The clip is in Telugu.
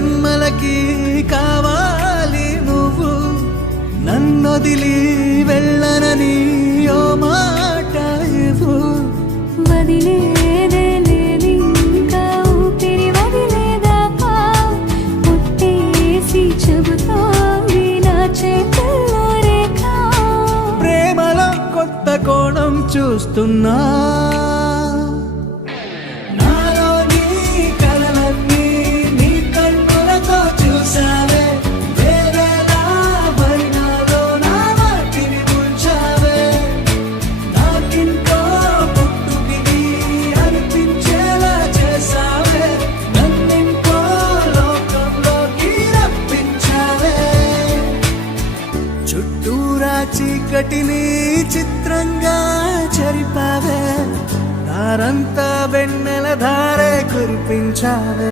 జన్మలకి కావాలి నువ్వు, నన్నొదిలి వెళ్ళనని ఓ మాట ఇవ్వు. వదిలేదే లేదింకా ఊపిరి వదిలేదాకా, పుట్టేసి చెబుతోంది నా చేతుల్లో రేఖ. ప్రేమలో కొత్త కోణం చూస్తున్నా, నాలో నీ కలలన్నీ నీ కన్నులతో చూసావే. వేరేలా వర్ణాలో నా వాటిని ముంచావే. నాకింకో పుట్టుకిది అనిపించేలా చేసావే. నన్నింకో లోకంలోకి రప్పించావే. చుట్టూరా చీకటిని చిత్రంగా చెరిపావే. దారంతా వెన్నెల ధారే కురిపించావే.